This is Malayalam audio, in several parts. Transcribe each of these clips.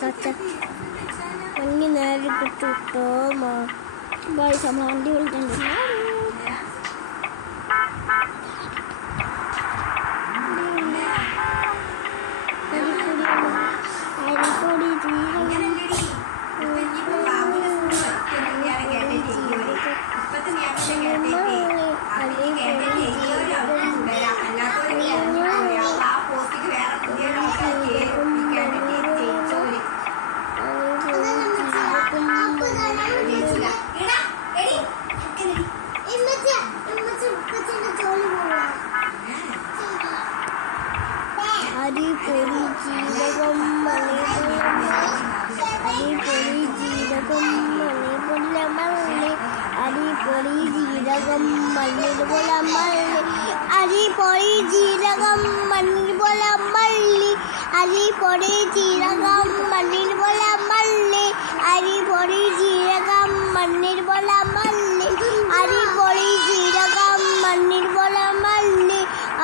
ചച്ച മഞ്ഞ് നേരെ കിട്ടോ ബോയ് സമാണ്ടി വിളിച്ചിട്ടുണ്ട്. അരിപ്പൊടി ജീരകം മണിപൊടി അരിപ്പൊടി ജീരകം മണ്ണിൽ അരിപ്പൊടി ജീരകം മണ്ണിൽ അരിപ്പൊടി ജീരകം മണ്ണിൽ അരിപ്പൊടി ജീരകം മണ്ണിൽ അരിപ്പൊടി ജീരകം മണ്ണിൽ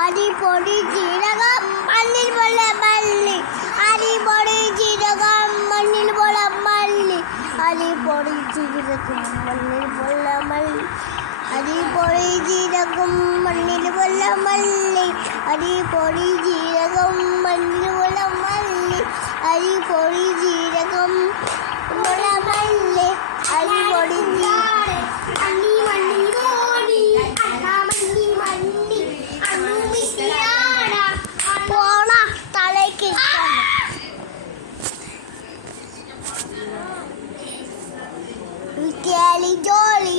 അരിപ്പൊടി ജീരകം അരിപ്പൊടി ജീരകം മണ്ണിൽ അരിപ്പൊടി ജീരകം അരിപ്പൊടി ജീരകം മണ്ണിൽ അരിപ്പൊടി ജീരകം അരിപ്പൊടി ജീരകം അരിപ്പൊടി